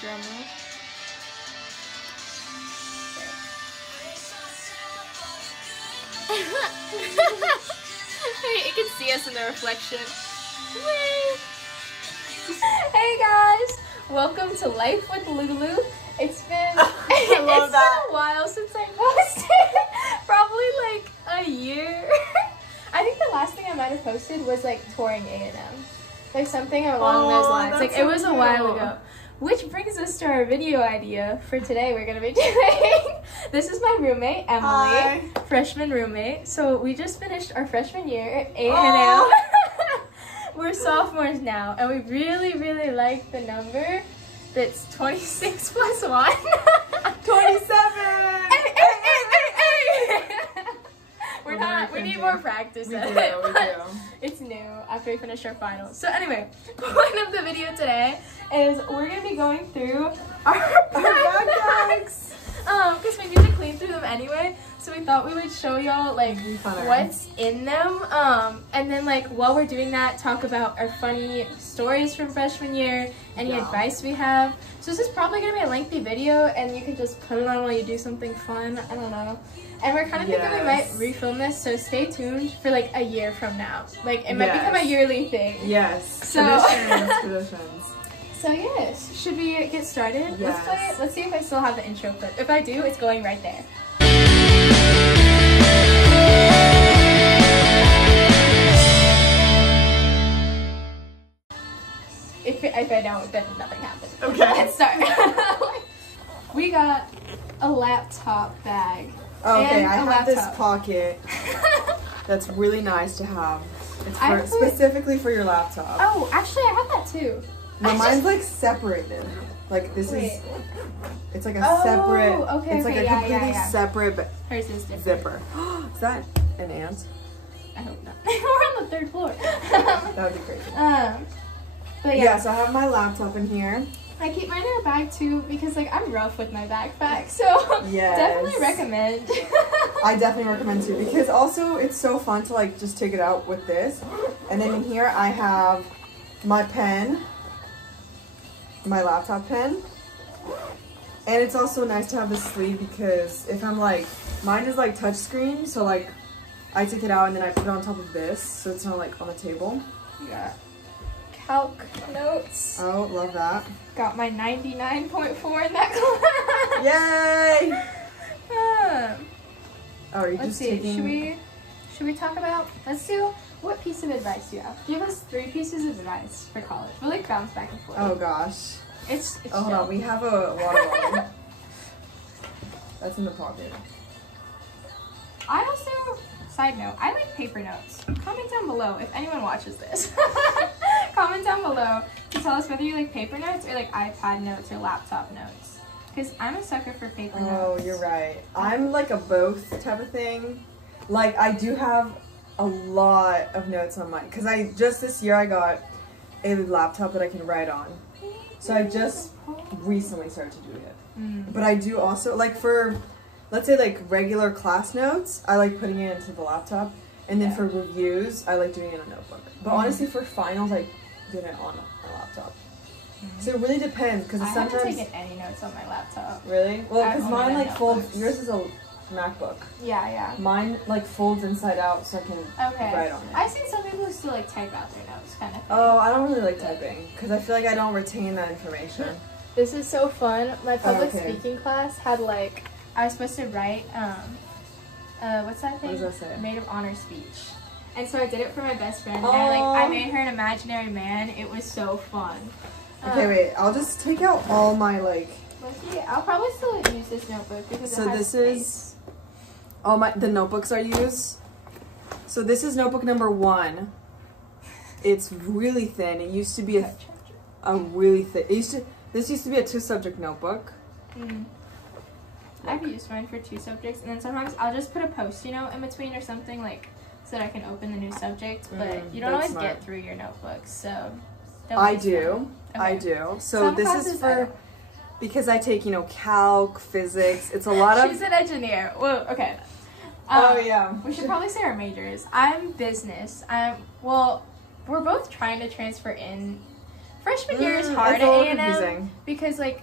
Drum roll. Hey, you can see us in the reflection. Whee! Hey guys, welcome to Life with Lulu. It's been been a while since I posted. Probably like a year. I think the last thing I might have posted was like touring A&M, like something along those lines. Like it was a while ago. Which brings us to our video idea for today. We're gonna be doing. This is my roommate Emily, Hi. Freshman roommate. So we just finished our freshman year at A&M. We're sophomores now, and we really like the number that's 26 plus 1. 27! We're not, we need more practice We at do, it, we but do. it's new after we finish our finals. So anyway, point of the video today is we're going to be going through our backpacks. Because we need to clean through them anyway, so we thought we would show y'all like what's in them, and then like while we're doing that, talk about our funny stories from freshman year, any advice we have. So this is probably gonna be a lengthy video, and you can just put it on while you do something fun. I don't know. And we're kind of thinking we might refilm this, so stay tuned for like a year from now. Like it might become a yearly thing. Yes. So Traditions. So yes, should we get started? Yes. Let's play it. Let's see if I still have the intro clip. If I do, it's going right there. If I don't, then nothing happens. Okay. Let's start. We got a laptop bag. Okay, and I a have laptop. this pocket that's really nice to have. It's for, specifically for your laptop. Oh, actually, I have that too. No, mine's like separated. Like this is. It's like a separate. Okay, it's like a completely separate Hers is different. zipper. Is that an ant? I hope not. We're on the 3rd floor. That would be crazy. But yeah, so I have my laptop in here. I keep mine in a bag too because like I'm rough with my backpack, so definitely recommend. I definitely recommend too because also it's so fun to like just take it out with this. And then in here I have my pen, my laptop pen. And it's also nice to have the sleeve because if I'm like, mine is like touchscreen, so like I take it out and then I put it on top of this so it's not like on the table. You got calc notes. Oh, love that. Got my 99.4 in that class. Yay! Oh, are you just taking... Should we talk about, let's do, what piece of advice do you have? Give us 3 pieces of advice for college. We'll like bounce back and forth. Oh gosh. It's hold on, we have a water bottle. That's in the pocket. I also, side note, I like paper notes. Comment down below if anyone watches this. Comment down below to tell us whether you like paper notes or like iPad notes or laptop notes. Because I'm a sucker for paper notes. Oh, you're right. I'm like a both type of thing. Like I do have a lot of notes on mine. Because just this year I got a laptop that I can write on. So I just recently started to do it. But I do also, like for, let's say like regular class notes, I like putting it into the laptop. And then for reviews, I like doing it in a notebook. But honestly for finals, I did it on a laptop. So it really depends because sometimes... I haven't taken any notes on my laptop. Really? Well, because mine like folds, yours is a MacBook. Yeah. Mine like folds inside out so I can write on it. I've seen some people who still like type out their notes kind of thing. Oh, I don't really like typing because I feel like I don't retain that information. This is so fun. My public speaking class had like, I was supposed to write, what's that thing? What does that say? Maid of honor speech. And so I did it for my best friend. And I made her an imaginary man. It was so fun. Okay, wait. I'll just take out all my like. I'll probably still use this notebook because it has space. All the notebooks I use. So this is notebook number 1. It's really thin. It used to be a really thin. This used to be a 2-subject notebook. I've used mine for 2 subjects, and then sometimes I'll just put a post-it note in between or something like so that I can open the new subject. But you don't always get through your notebooks, so. I do. So this is for because I take calc, physics. It's a lot of. She's an engineer. Well, okay. Oh yeah. We should probably say our majors. I'm business. Well, we're both trying to transfer in freshman year is hard it's at a little A&M confusing. because like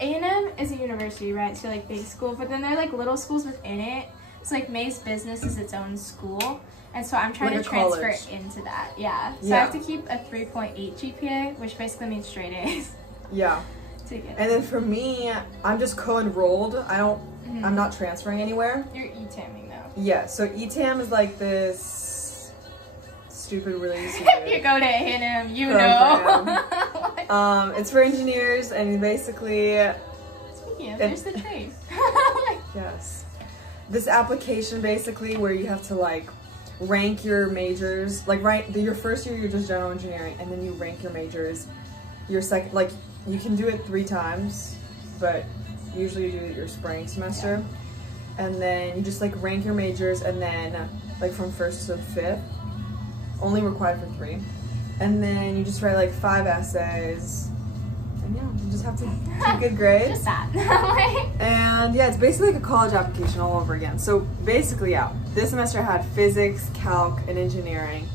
A&M is a university, right? So like big school, but then there are like little schools within it. So like May's Business is its own school, and so I'm trying Like to a transfer college. into that. Yeah. So Yeah. I have to keep a 3.8 GPA, which basically means straight A's. Yeah. To get And then for me, I'm just co-enrolled. I'm not transferring anywhere. You're E-TAMing though. Yeah, so ETAM is like this stupid, really If you stupid go to A&M, you program. know. It's for engineers, and basically, Speaking of, there's the trace. yes, this application basically where you have to like rank your majors. Like your first year, you're just general engineering, and then you rank your majors. Your second, like you can do it 3 times, but usually you do it your spring semester. Yeah. And then you just like rank your majors, and then like from 1st to 5th, only required for 3. And then you just write like 5 essays, and yeah, you just have to do good grades. Just that. And yeah, it's basically like a college application all over again. So basically, yeah, this semester I had physics, calc, and engineering,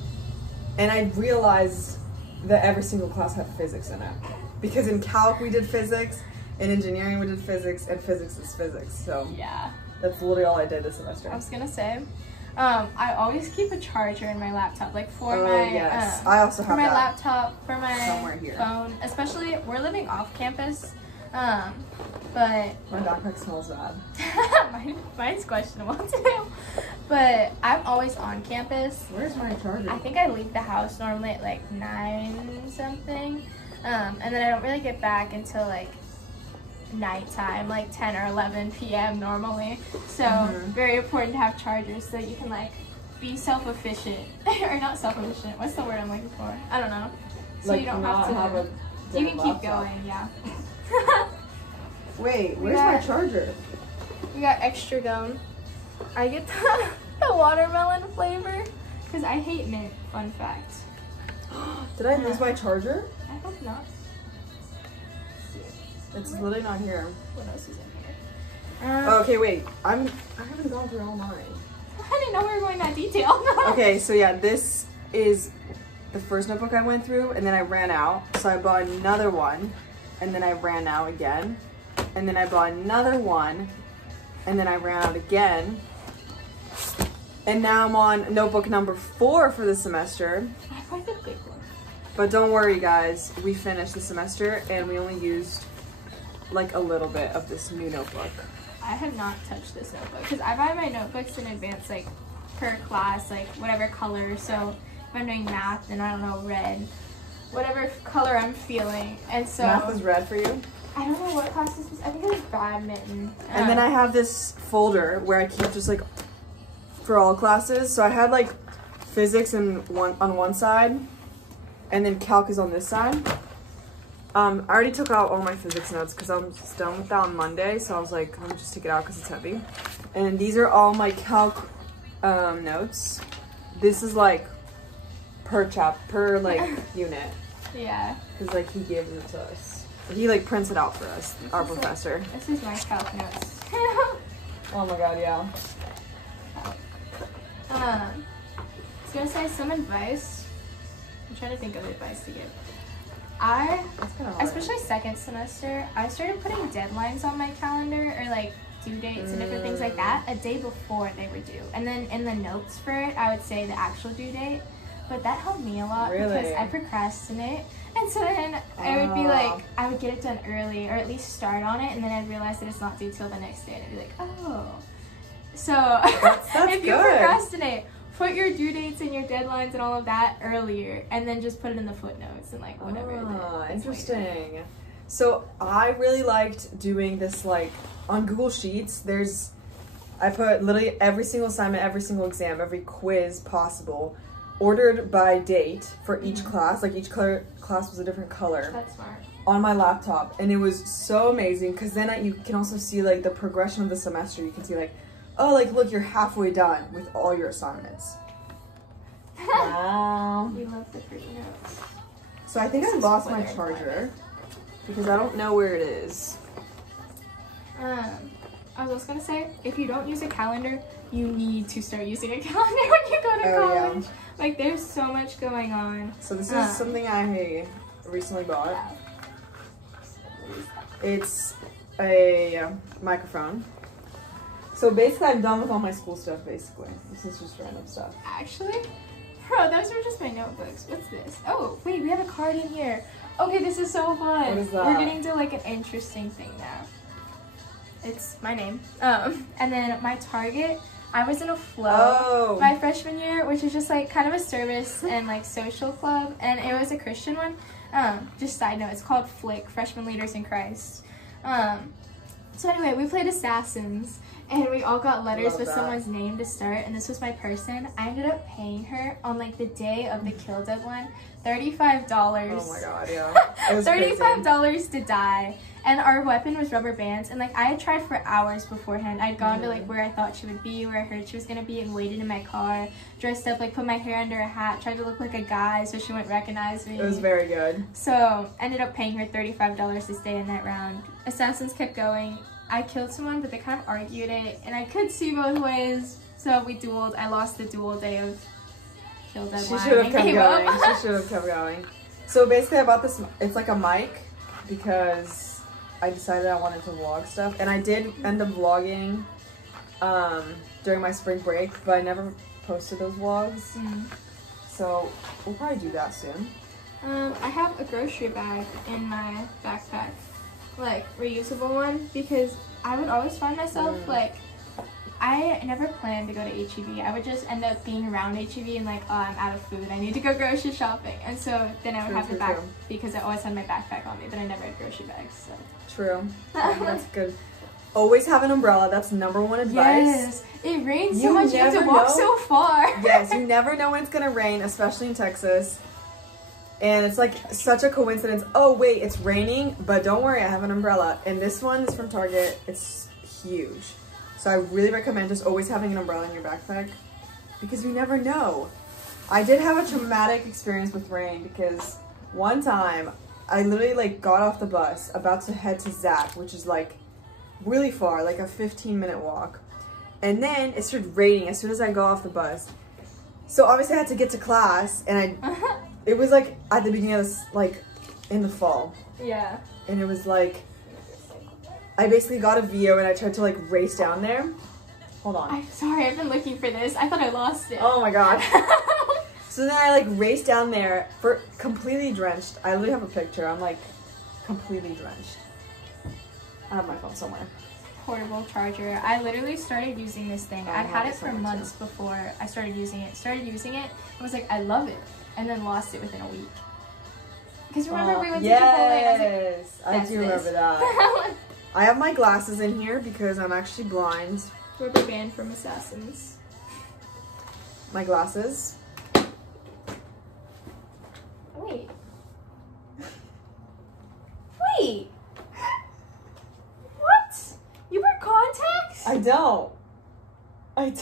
and I realized that every single class had physics in it. Because in calc we did physics, in engineering we did physics, and physics is physics. So yeah. That's literally all I did this semester. I was gonna say, I always keep a charger in my laptop, like for my yes. I also have for my that laptop, for my somewhere here. phone. Especially, we're living off campus, but my backpack smells bad. mine's questionable too. But I'm always on campus. Where's my charger? I think I leave the house normally at like 9 something, and then I don't really get back until like nighttime, like 10 or 11 p.m. normally. So very important to have chargers so you can like be self-efficient or not self-efficient. What's the word I'm looking for? I don't know. So like you don't have to. You can keep going. Yeah. Wait, where's my charger? We got extra gum. I get the watermelon flavor because I hate mint. Fun fact. Did I lose my charger? I hope not. It's literally not here. What else is in here? Okay, wait. I haven't gone through all mine. I didn't know we were going that detailed. Okay, so yeah, this is the first notebook I went through, and then I ran out. So I bought another one, and then I ran out again. And then I bought another one, and then I ran out again. And now I'm on notebook number 4 for the semester. I bought the big one. But don't worry, guys. We finished the semester, and we only used like a little bit of this new notebook. I have not touched this notebook because I buy my notebooks in advance, like per class, like whatever color. So if I'm doing math, then I don't know, red, whatever color I'm feeling. And so Math was red for you? I don't know what class this was. I think it was badminton. And then I have this folder where I keep just like for all classes. So I had like physics on one side, and then calc is on this side. I already took out all my physics notes because I'm just done with that on Monday. So I was like, let me just take it out because it's heavy. And these are all my calc notes. This is like per like unit. Yeah. Because like he gives it to us. He like prints it out for us, our professor. This is my calc notes. Oh my god, yeah. I was gonna say some advice. I'm trying to think of advice to give. That's kind of hard. Especially second semester, I started putting deadlines on my calendar, or like due dates and different things like that a day before they were due. And then in the notes for it, I would say the actual due date. But that helped me a lot because I procrastinate. And so then I would be like, I would get it done early, or at least start on it, and then I'd realize that it's not due till the next day, and I'd be like, oh. So that's if you procrastinate, put your due dates and your deadlines and all of that earlier, and then just put it in the footnotes and like whatever. Interesting. So I really liked doing this like on Google Sheets. I put literally every single assignment, every single exam, every quiz possible, ordered by date for each class. Like each class was a different color. That's smart. On my laptop, and it was so amazing because then you can also see like the progression of the semester. You can see like, oh, like look, you're halfway done with all your assignments. Wow. We love the pretty notes. So I think I lost my charger because I don't know where it is. I was also gonna say, if you don't use a calendar, you need to start using a calendar when you go to college. Yeah. Like there's so much going on. So this is something I recently bought. It's a microphone. So basically I'm done with all my school stuff basically. This is just random stuff. Actually? Bro, those are just my notebooks. What's this? Oh, wait, we have a card in here. Okay, this is so fun. What is that? We're getting to like an interesting thing now. It's my name. And then my target, I was in a flow my freshman year, which is just like kind of a service and like social club, and it was a Christian one. Just side note, it's called FLIC, Freshmen Leaders in Christ. So anyway, we played Assassins, and we all got letters with someone's name to start, and this was my person. I ended up paying her on like the day of the kill deadline, $35. Oh my god, yeah. It was $35 to die. And our weapon was rubber bands, and like I had tried for hours beforehand. I'd gone to like where I thought she would be, where I heard she was gonna be, and waited in my car, dressed up, like put my hair under a hat, tried to look like a guy so she wouldn't recognize me. It was very good. So ended up paying her $35 to stay in that round. Assassins kept going. I killed someone, but they kind of argued it, and I could see both ways. So we dueled. I lost the duel day of kill deadline. She should have kept going. She should have kept going. So basically I bought this, it's like a mic, because I decided I wanted to vlog stuff, and I did end up vlogging during my spring break, but I never posted those vlogs. So we'll probably do that soon. I have a grocery bag in my backpack, like reusable one, because I would always find myself like, I never planned to go to HEB. I would just end up being around HEB and like, oh, I'm out of food, I need to go grocery shopping. And so then I would have the bag, because I always had my backpack on me, but I never had grocery bags, so. True. That's good. Always have an umbrella. That's #1 advice. Yes. It rains so much, you have to walk so far. Yes, you never know when it's going to rain, especially in Texas. And it's like such a coincidence. Oh, wait, it's raining, but don't worry, I have an umbrella. And this one is from Target. It's huge. So I really recommend just always having an umbrella in your backpack, because you never know. I did have a traumatic experience with rain, because one time I literally like got off the bus about to head to Zach, which is like really far, like a 15-minute walk. And then it started raining as soon as I got off the bus. So obviously I had to get to class, and it was like at the beginning of this, like in the fall. Yeah. And it was like, I basically got a VO and I tried to like race down there. Hold on. I'm sorry, I've been looking for this. I thought I lost it. Oh my god. So then I like raced down there for completely drenched. I literally have a picture. I'm like completely drenched. I have my phone somewhere. Portable charger. I literally started using this thing. I'd had it for months before I started using it. I was like, I love it. And then lost it within a week. Because remember we went to Chipotle? Yes, I do remember that. I have my glasses in here because I'm actually blind. Rubber band from Assassins. My glasses. Wait. Wait. What? You wear contacts? I don't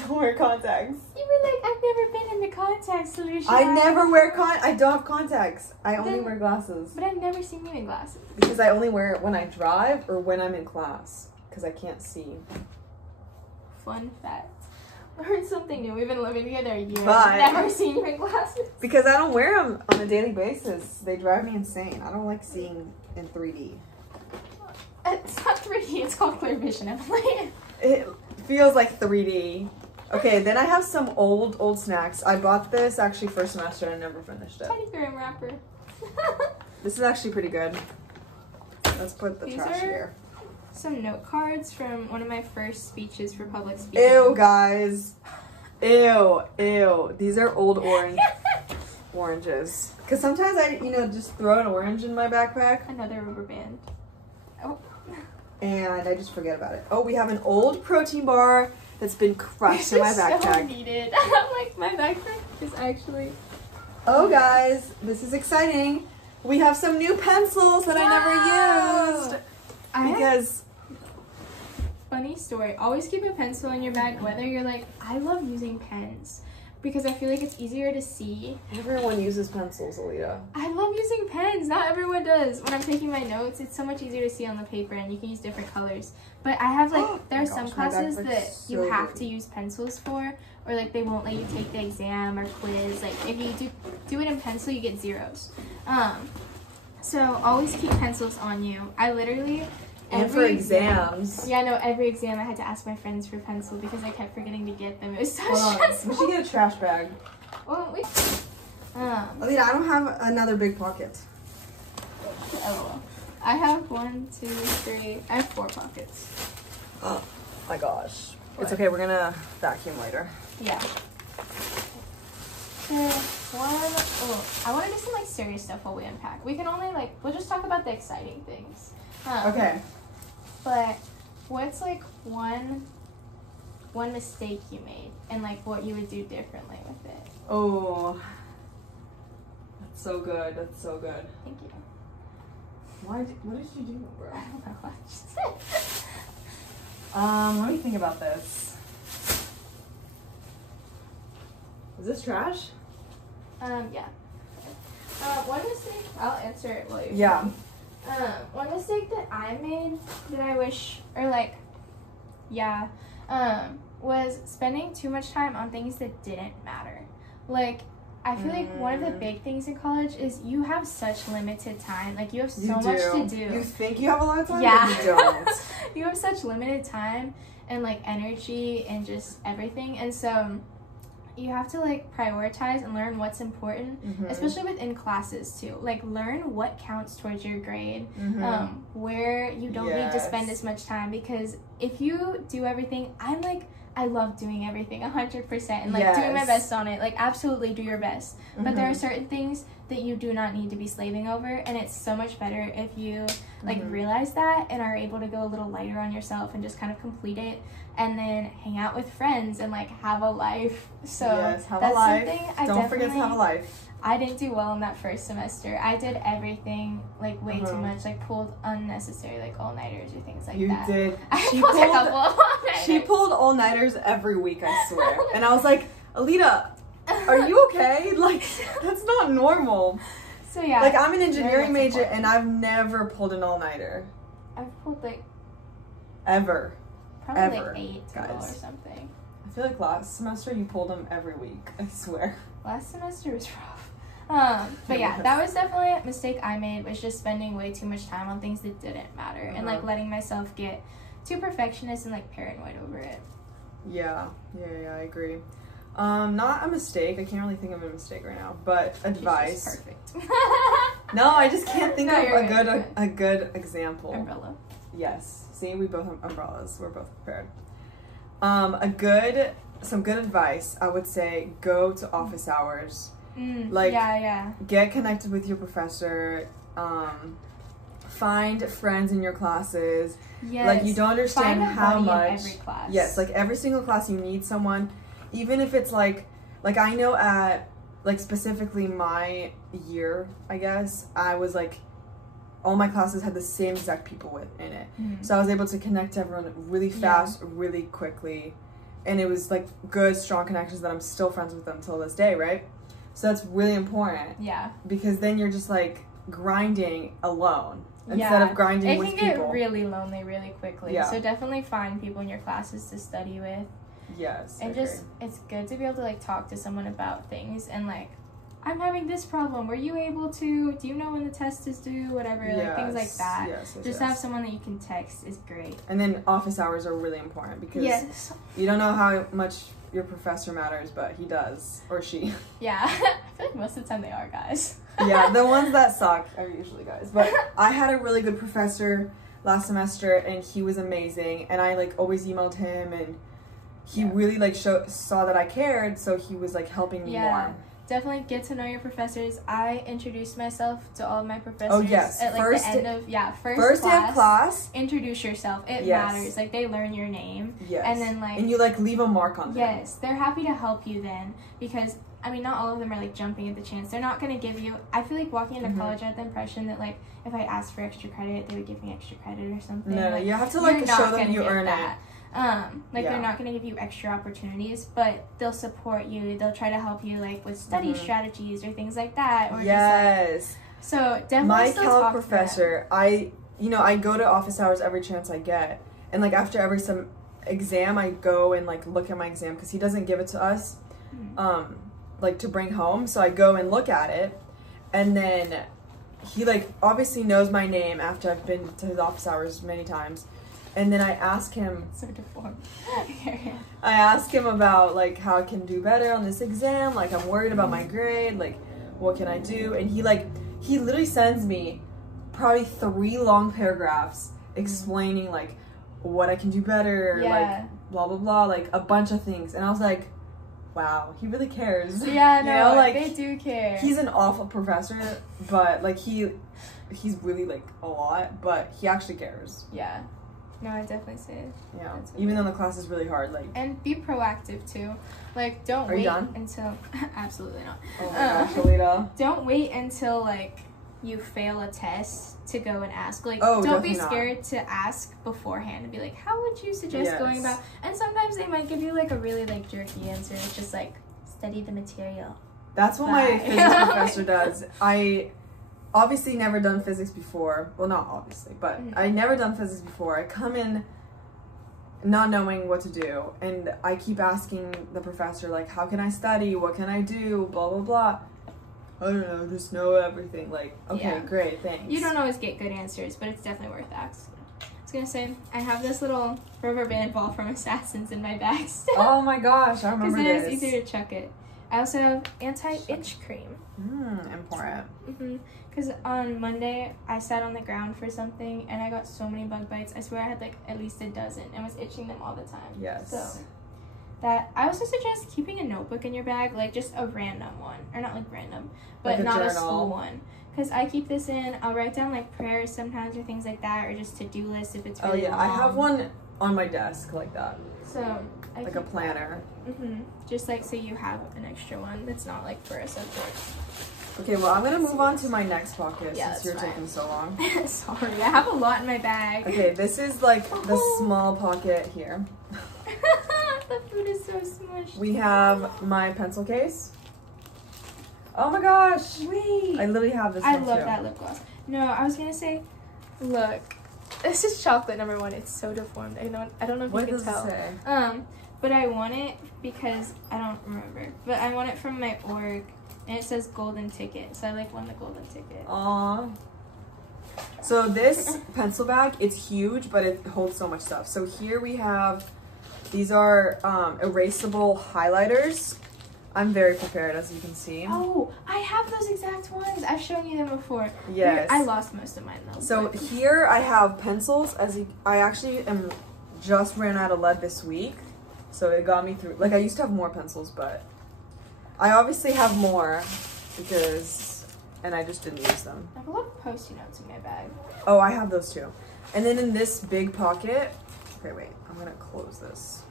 wear contacts. You were like, I've never been in the contact solution. I never wear I don't have contacts. I only wear glasses. But I've never seen you in glasses. Because I only wear it when I drive or when I'm in class. Because I can't see. Fun fact. Learn something new. We've been living together a year. But I've never seen you in glasses. Because I don't wear them on a daily basis. They drive me insane. I don't like seeing in 3D. It's not 3D. It's called clear vision, Emily. It feels like 3D. Okay, then I have some old snacks. I bought this actually first semester and I never finished it. Tiny gram wrapper. This is actually pretty good. Let's put the trash here. Some note cards from one of my first speeches for public speaking. Ew, guys. Ew. These are old oranges. Because sometimes I, just throw an orange in my backpack. Another rubber band. Oh. And I just forget about it. Oh, we have an old protein bar that's been crushed in my backpack. So needed. Like, my backpack is actually... Oh, guys. This is exciting. We have some new pencils that I never used. Because... Funny story. Always keep a pencil in your bag, whether you're like, I love using pens. Because I feel like it's easier to see. Everyone uses pencils, Alita. I love using pens. Not everyone does. When I'm taking my notes, it's so much easier to see on the paper and you can use different colors. But I have like, there are some classes that you have to use pencils for, or like they won't let you take the exam or quiz. Like if you do it in pencil, you get zeros. So always keep pencils on you. I literally And for exams. Yeah, no, every exam I had to ask my friends for pencil because I kept forgetting to get them. It was so Hold stressful. on. We should get a trash bag. Well, Alita, I don't have another big pocket. oh, I have 1, 2, 3. I have 4 pockets. Oh my gosh. What? It's okay. We're gonna vacuum later. Yeah. I want to do some like serious stuff while we unpack. We can only we'll just talk about the exciting things. Okay. But what's like one mistake you made and like what you would do differently with it? Oh, that's so good. That's so good. Thank you. What did you do, bro? I don't know. Let me think about this. Is this trash? Yeah. One mistake, I'll answer it while you're Yeah. one mistake that I made that I wish, was spending too much time on things that didn't matter. Like, I feel like one of the big things in college is you have such limited time. Like, you have so much to do. You think you have a lot of time, Yeah. but you don't. You have such limited time and, like, energy and just everything. And so you have to, like, prioritize and learn what's important, especially within classes, too. Like, learn what counts towards your grade, where you don't need to spend as much time. Because if you do everything, I love doing everything 100% and, like, doing my best on it. Like, absolutely do your best. But there are certain things that you do not need to be slaving over, and it's so much better if you, like, realize that and are able to go a little lighter on yourself and just kind of complete it and then hang out with friends and, like, have a life. So have that's a life. something Don't forget to have a life. I didn't do well in that first semester. I did everything, like, way too much, like, pulled unnecessary, like, all-nighters or things like that. You did. I pulled a couple of all-nighters. She pulled all-nighters every week, I swear. And I was like, Alita, are you okay? Like, that's not normal. So, yeah. Like, I'm an engineering major, and I've never pulled an all-nighter. I've pulled, like... Ever. Probably, Ever, like, 8 total or guys. something. I feel like last semester you pulled them every week, I swear. Last semester was rough. But yeah, that was definitely a mistake I made, was just spending way too much time on things that didn't matter and, like, letting myself get too perfectionist and, like, paranoid over it. Yeah, I agree. Not a mistake. I can't really think of a mistake right now, but advice. She's perfect. No, I just can't think No, of you're a good example. Umbrella. Yes. See, we both have umbrellas. We're both prepared. Some good advice, I would say, go to office hours. Like, get connected with your professor. Find friends in your classes. Yes. Like, you don't understand how much. In every class. Yes, like every single class you need someone, even if it's like I know at, like, specifically my year, I guess, I was like, all my classes had the same exact people in it. So I was able to connect to everyone really fast, really quickly. And it was, like, good, strong connections that I'm still friends with them till this day, right? So that's really important. Yeah. Because then you're just, like, grinding alone instead of grinding with people. It can get really lonely really quickly. Yeah. So definitely find people in your classes to study with. Yes. And just, it's good to be able to, like, talk to someone about things and, like, I'm having this problem. Were you able to? Do you know when the test is due? Whatever, like, things like that. Just have someone that you can text is great. And then office hours are really important because you don't know how much your professor matters, but he does, or she. Yeah, I feel like most of the time they are guys. Yeah, the ones that suck are usually guys. But I had a really good professor last semester, and he was amazing. And I, like, always emailed him, and he really, like, saw that I cared, so he was, like, helping me more. Definitely get to know your professors. I introduced myself to all of my professors. Oh, yes. At, like, first the end of, first day of class. Introduce yourself. It matters. Like, they learn your name. Yes. And then, like... And you, like, leave a mark on them. Yes. They're happy to help you then. Because, I mean, not all of them are, like, jumping at the chance. They're not going to give you... I feel like walking into college, I had the impression that, like, if I asked for extra credit, they would give me extra credit or something. No, like, you have to, like, show them you earn it. They're not going to give you extra opportunities, but they'll support you. They'll try to help you, like, with study strategies or things like that. Or just, like, so definitely my still calc talk professor, I go to office hours every chance I get, and, like, after every exam, I go and, like, look at my exam because he doesn't give it to us, like, to bring home. So I go and look at it, and then he like obviously knows my name after I've been to his office hours many times. And then I ask him, so deformed. I ask him about like how I can do better on this exam. Like I'm worried about my grade. Like what can I do? And he literally sends me probably 3 long paragraphs explaining like what I can do better. Like blah blah blah. Like a bunch of things. And I was like, wow, he really cares. Yeah, no, you know, like they do care. He's an awful professor, but like he's really like a lot, but he actually cares. Yeah. No, I definitely say it. Yeah. Even though the class is really hard, like. And be proactive too. Like, don't wait until. Absolutely not. Oh my gosh, Alita. Don't wait until like you fail a test to go and ask. Like, oh, don't be scared to ask beforehand and be like, how would you suggest going about? And sometimes they might give you like a really like jerky answer. It's just like study the material. That's what my physics professor does. I obviously never done physics before. Well, not obviously, but I never done physics before. I come in not knowing what to do, and I keep asking the professor like, how can I study? What can I do? Blah blah blah. I don't know, just know everything. Like, okay, great, thanks. You don't always get good answers, but it's definitely worth asking. I was gonna say, I have this little rubber band ball from Assassins in my bag still. Oh my gosh, I remember this. Because then it's easier to chuck it. I also have anti-itch cream. Important. Because on Monday, I sat on the ground for something, and I got so many bug bites. I swear I had like at least a dozen, and was itching them all the time. Yes. So that I also suggest keeping a notebook in your bag, like just a random one, or not like random, but like not a school one. Because I keep this in. I'll write down like prayers sometimes or things like that, or just to-do lists if it's really long. I have one on my desk like that. So like a planner. Just like so you have an extra one that's not like for a subject. Okay, well I'm gonna move on to my next pocket since you're taking so long. Sorry, I have a lot in my bag. Okay, this is like the small pocket here. The food is so smushed. We have my pencil case. Oh my gosh! Wait, I literally have this. I love that lip gloss. No, I was gonna say, look, this is chocolate #1. It's so deformed. I don't know if you can tell. What does it say? But I want it because I don't remember. But I want it from my org, and it says golden ticket. So I like won the golden ticket. Aww. So this pencil bag, it's huge, but it holds so much stuff. So here we have, these are erasable highlighters. I'm very prepared, as you can see. Oh, I have those exact ones. I've shown you them before. Yes. I lost most of mine though. So here I have pencils. I actually just ran out of lead this week. So it got me through. Like I used to have more pencils, but I obviously have more and I just didn't use them. I have a lot of Post-it notes in my bag. Oh, I have those too. And then in this big pocket, okay, wait, I'm gonna close this.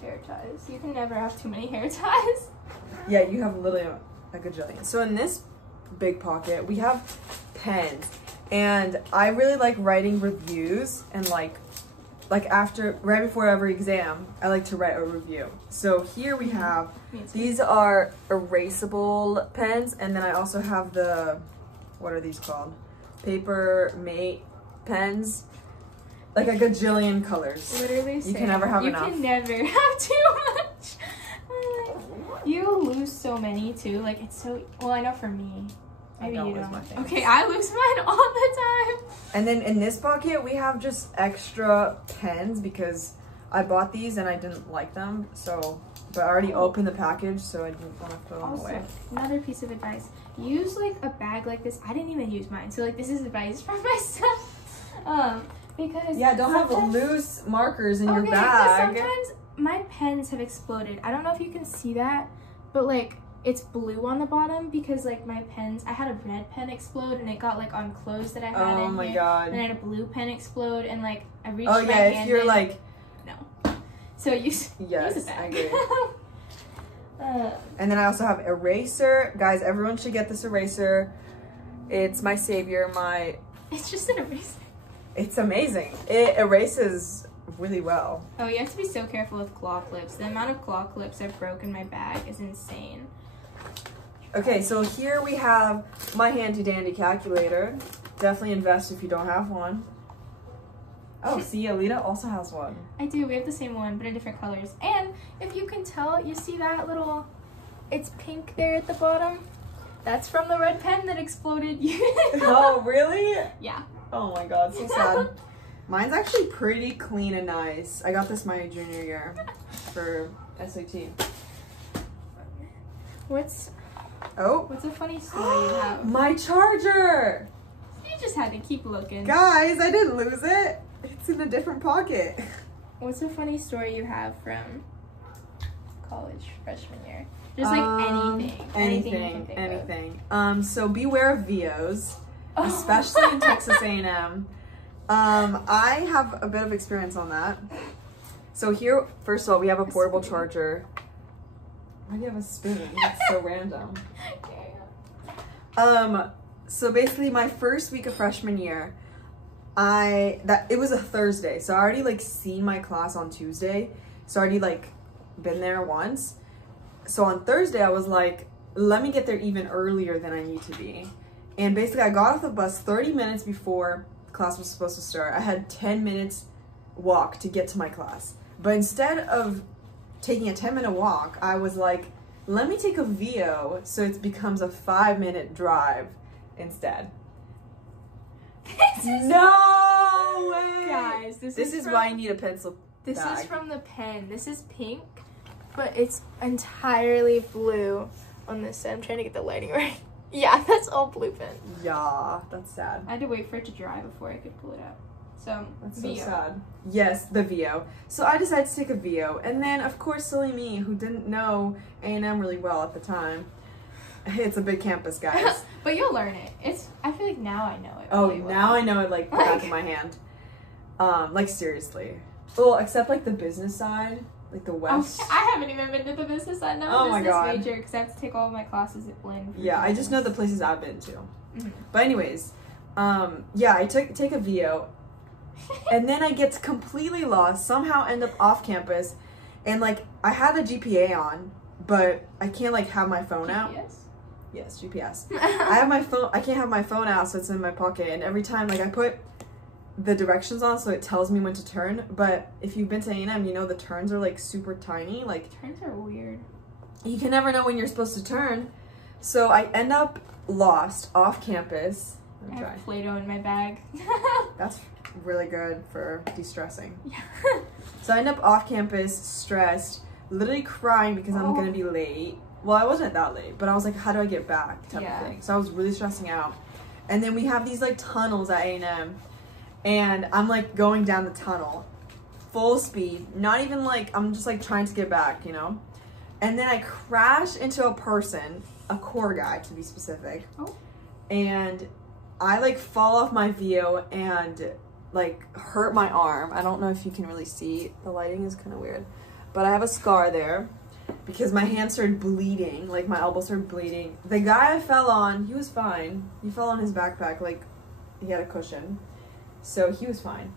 Hair ties. You can never have too many hair ties. Yeah, you have literally a gajillion. So in this big pocket, we have pens. And I really like writing reviews and like right before every exam, I like to write a review. So here we have, these are erasable pens, and then I also have the, what are these called? Paper Mate pens. Like a gajillion colors. Literally you can never have enough. You can never have too much. You lose so many too. Like it's so, well I know for me. Maybe you don't. Okay, I lose mine all the time. And then in this pocket, we have just extra pens because I bought these and I didn't like them. So, but I already opened the package, so I didn't want to throw them away. Another piece of advice. Use like a bag like this. I didn't even use mine. So like this is advice for myself. Because don't have loose markers in your bag. Sometimes my pens have exploded. I don't know if you can see that, but like it's blue on the bottom because like my pens, I had a red pen explode and it got like on clothes that I had in here. Oh my god. And I had a blue pen explode and like I reached my hand if you're in. Like no. So use a bag. I agree. And then I also have eraser. Guys, everyone should get this eraser. It's my savior, It's just an eraser. It's amazing. It erases really well. Oh, you have to be so careful with claw clips. The amount of claw clips I've broken in my bag is insane. Okay, so here we have my handy dandy calculator. Definitely invest if you don't have one. Oh, see, Alita also has one. I do. We have the same one, but in different colors. And if you can tell, you see that little, it's pink there at the bottom. That's from the red pen that exploded. Oh, really? Yeah. Oh my god, so sad. Mine's actually pretty clean and nice. I got this my junior year for SAT. What's a funny story you have? My charger! You just had to keep looking. Guys, I didn't lose it. It's in a different pocket. What's a funny story you have from college freshman year? Just like anything. Anything. So beware of VOs, especially in Texas A&M. I have a bit of experience on that. So here, first of all, we have a portable charger. Why do you have a spoon? That's so random. So basically my first week of freshman year, it was a Thursday, so I already like seen my class on Tuesday, so I already like been there once. So on Thursday I was like, let me get there even earlier than I need to be. And basically I got off the bus 30 minutes before class was supposed to start. I had 10 minutes walk to get to my class, but instead of taking a 10-minute walk, I was like, let me take a VO so it becomes a 5-minute drive instead. No way! Guys, this is why I need a pencil This bag. is from the pen. This is pink, but it's entirely blue on this side. I'm trying to get the lighting right. Yeah, that's all blue pen. Yeah, that's sad. I had to wait for it to dry before I could pull it out. So, That's VO. so sad. Yes, the VO. So I decided to take a VO, and then of course silly me, who didn't know A&M really well at the time. It's a big campus, guys. But you'll learn it. I feel like now I know it. Oh, really well. now I know it like the back of my hand. Like seriously. Well, except like the business side, like the West. Oh, I haven't even been to the business side. I'm Oh a my business God. major because I have to take all of my classes at Blinn. Yeah, I just know the places I've been to. Mm-hmm. But anyways, yeah, I take a VO, and then I get completely lost. Somehow end up off campus, and like I had a GPA on, but I can't like have my phone out. Yes, GPS. I have my phone. I can't have my phone out, so it's in my pocket. And every time, like I put the directions on, so it tells me when to turn. But if you've been to A&M, you know the turns are like super tiny. Like Turns are weird. you can never know when you're supposed to turn. So I end up lost off campus. I have Play-Doh in my bag. That's really good for de-stressing. Yeah. So I end up off campus, stressed, literally crying because I'm gonna be late. Well, I wasn't that late, but I was like, how do I get back type of thing. So I was really stressing out. And then we have these like tunnels at A&M, and I'm like going down the tunnel full speed, not even like, I'm just like trying to get back, you know? And then I crash into a person, a core guy to be specific. And I like fall off my VO and like hurt my arm. I don't know if you can really see, the lighting is kind of weird, but I have a scar there because my hand started bleeding, like my elbow started bleeding. The guy I fell on, he was fine. He fell on his backpack, like he had a cushion, so he was fine.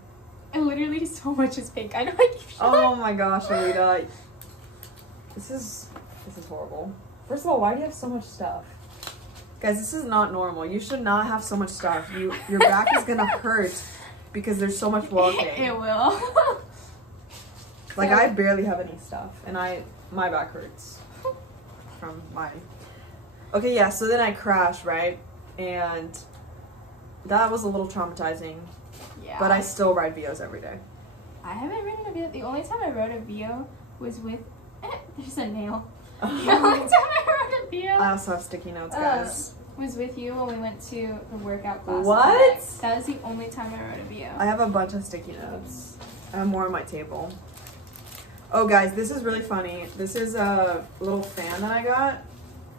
And literally so much is pink. I know I keep showing. Oh my gosh, Alita, this is horrible. First of all, why do you have so much stuff? Guys, this is not normal. You should not have so much stuff. Your back is gonna hurt because there's so much walking. It will. Like I barely have any stuff, and my back hurts from mine. Okay, yeah. So then I crashed, right, and that was a little traumatizing. Yeah. But I still ride VOs every day. I haven't ridden a VO. The only time I rode a VO was with. There's a nail. The only time I rode a VO. I also have sticky notes, guys. Was with you when we went to the workout class. What? That was the only time I rode a VO. I have a bunch of sticky notes. I have more on my table. Oh, guys, this is really funny. This is a little fan that I got.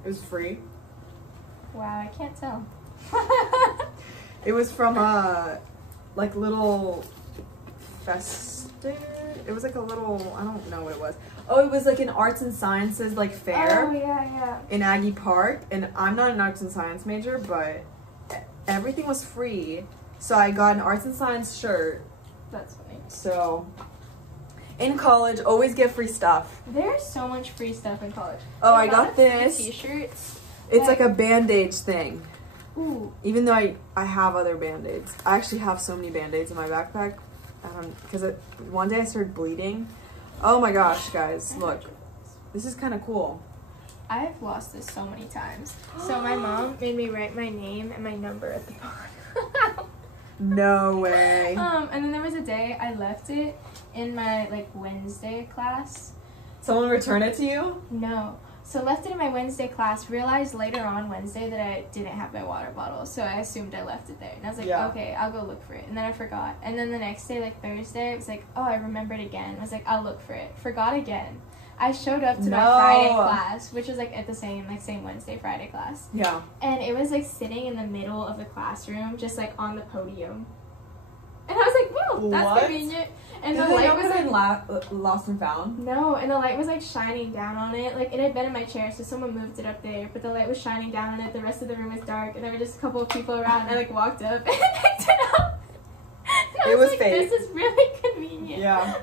It was free. Wow, I can't tell. It was from like little festive. It was like a little, I don't know what it was. Oh, it was like an arts and sciences like fair. Oh yeah. In Aggie Park, and I'm not an arts and science major, but everything was free. So I got an arts and science shirt. That's funny. So in college, always get free stuff. There's so much free stuff in college. Oh, I got this. T-shirts. It's like a Band-Aid thing. Ooh. Even though I have other Band-Aids. I actually have so many Band-Aids in my backpack. Because one day I started bleeding. Oh my gosh, guys, look. This is kind of cool. I've lost this so many times. So my mom made me write my name and my number at the bottom. No way. And then there was a day I left it in my like Wednesday class. Someone returned it to you? No. So left it in my Wednesday class, realized later on Wednesday that I didn't have my water bottle, so I assumed I left it there. And I was like, okay, I'll go look for it. And then I forgot. And then the next day, like Thursday, I was like, oh, I remembered again. I was like, I'll look for it. Forgot again. I showed up to my Friday class, which was like at the same Wednesday, Friday class. Yeah. And it was like sitting in the middle of the classroom, just like on the podium. And I was like, well, that's convenient. And Did the light was like lost and found? No, and the light was like shining down on it. Like it had been in my chair, so someone moved it up there, but the light was shining down on it. The rest of the room was dark, and there were just a couple of people around. And I like walked up and picked it up. And I was like, fake. This is really convenient. Yeah.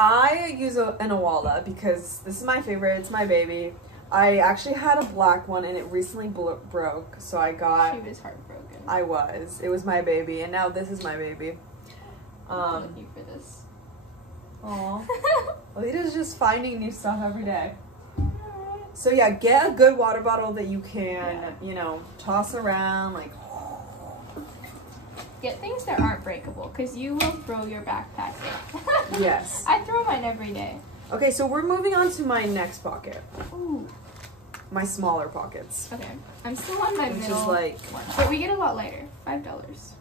I use an Awala because this is my favorite. It's my baby. I actually had a black one and it recently broke, so I got. She was heartbroken. I was. It was my baby, and now this is my baby. I'm looking for this. Aw. Alita's just finding new stuff every day. So yeah, get a good water bottle that you can, you know, toss around like. Get things that aren't breakable, because you will throw your backpack in. Yes. I throw mine every day. Okay, so we're moving on to my next pocket. Ooh. My smaller pockets. Okay. I'm still on my Which middle is like. one. But we get a lot lighter. $5.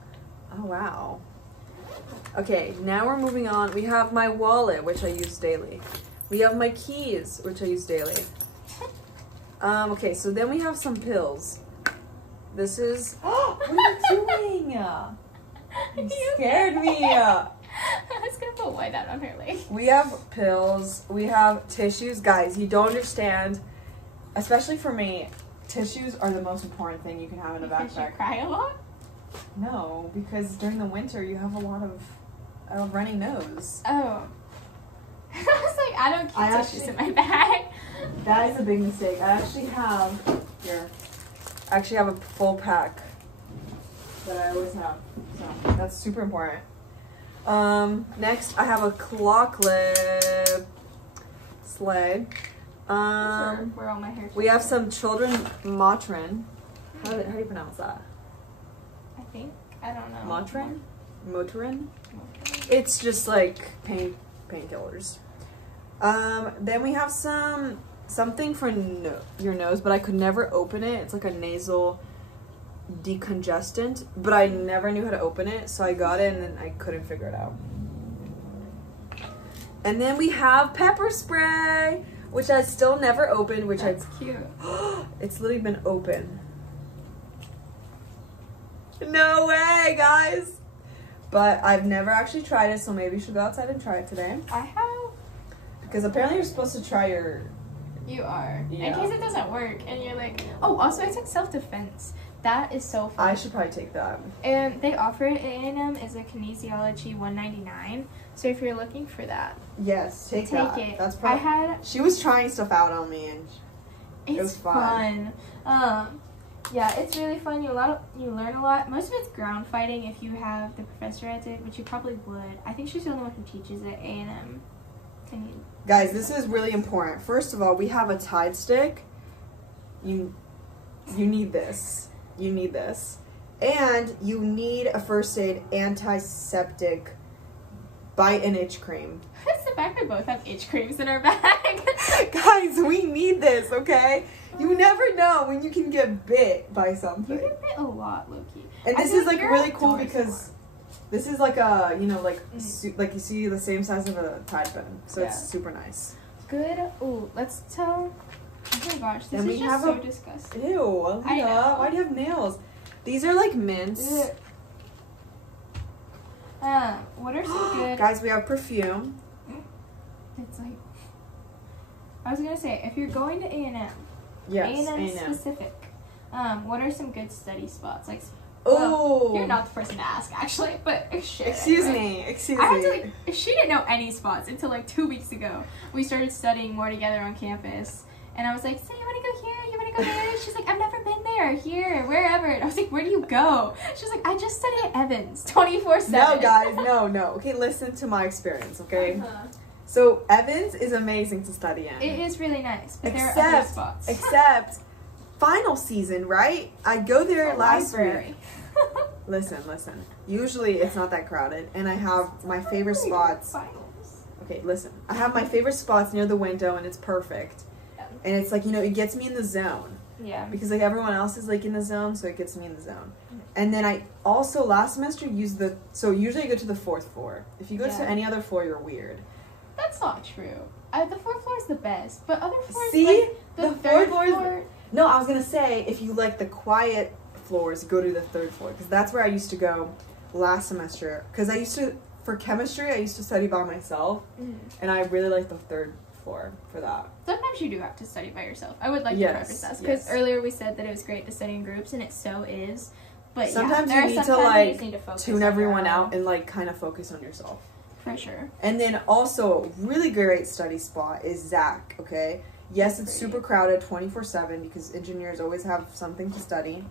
Oh, wow. Okay, now we're moving on. We have my wallet, which I use daily. We have my keys, which I use daily. Okay, so then we have some pills. This is... what are you doing? You scared me. I was gonna put white out on her leg. We have pills. We have tissues. Guys, you don't understand. Especially for me, tissues are the most important thing you can have in a Because backpack. you cry a lot? No, because during the winter you have a lot of runny nose. Oh. I was like, I don't keep tissues in my bag. That is a big mistake. I actually have a full pack that I always have. So that's super important. Next I have a claw clip sled. Sure, where all my hair We have some children Motrin. How do you pronounce that? I think. I don't know. Motrin? Motrin? It's just like painkillers. Then we have something for your nose, but I could never open it. It's like a nasal decongestant, but I never knew how to open it, so I got it and then I couldn't figure it out. And then we have pepper spray, which I still never opened, which That's cute. It's literally been open. No way, guys. But I've never actually tried it, so maybe you should go outside and try it today. I have. Because apparently you're supposed to try your... You are. Yeah. In case it doesn't work and you're like, oh, also I took self-defense. That is so fun. I should probably take that. And they offer it at A&M as a kinesiology $199. So if you're looking for that, Yes, take that. it. That's probably... She was trying stuff out on me and it was fun. Yeah, it's really fun. You learn a lot. Most of it's ground fighting if you have the professor at it, which you probably would. I think she's the only one who teaches at A&M. Guys, this is really important. First of all, we have a Tide stick. You need this. You need this. And you need a first aid antiseptic bite and itch cream. It's the fact we both have itch creams in our bag. Guys, we need this, okay? You never know when you can get bit by something. You get bit a lot, low-key. And this is like really cool because this is like a, you know, like like you see the same size of a Tide pen. So it's super nice. Good. Ooh, let's tell. Oh my gosh, this is just so disgusting. Ew, I know. why do you have nails? These are like mints. What are some good... Guys, we have perfume. It's like... I was gonna say, if you're going to A&M, yes, A&M specific, what are some good study spots? Like, oh, you're not the person to ask, actually, but shit. Excuse me. Excuse I had me. to, like, she didn't know any spots until like 2 weeks ago. We started studying more together on campus. And I was like, so you want to go here? You want to go there? She's like, I've never been there. Here, wherever. And I was like, where do you go? She's like, I just study at Evans 24/7. No, guys, no. Okay, listen to my experience, okay? So Evans is amazing to study in. It is really nice, but there are other spots. Except final season, right? I go there last library. week. Listen. Usually it's not that crowded, and I have my favorite spots. Okay, listen. I have my favorite spots near the window, and it's perfect. And it's like, you know, it gets me in the zone. Yeah. Because like everyone else is like in the zone, so it gets me in the zone. And then I also last semester used so usually I go to the 4th floor. If you go to any other floor, you're weird. That's not true. The 4th floor is the best, but other floors, see, like the 3rd floor floor. No, I was gonna say if you like the quiet floors, go to the 3rd floor because that's where I used to go last semester. Because I used to for chemistry, I used to study by myself, and I really like the 3rd floor for that. Sometimes you do have to study by yourself. I would like to preface that because earlier we said that it was great to study in groups, and it so is. But sometimes you need to like tune everyone out and like kind of focus on yourself. For sure. And then also a really great study spot is Zach. Okay, yes, it's super crowded 24/7 because engineers always have something to study.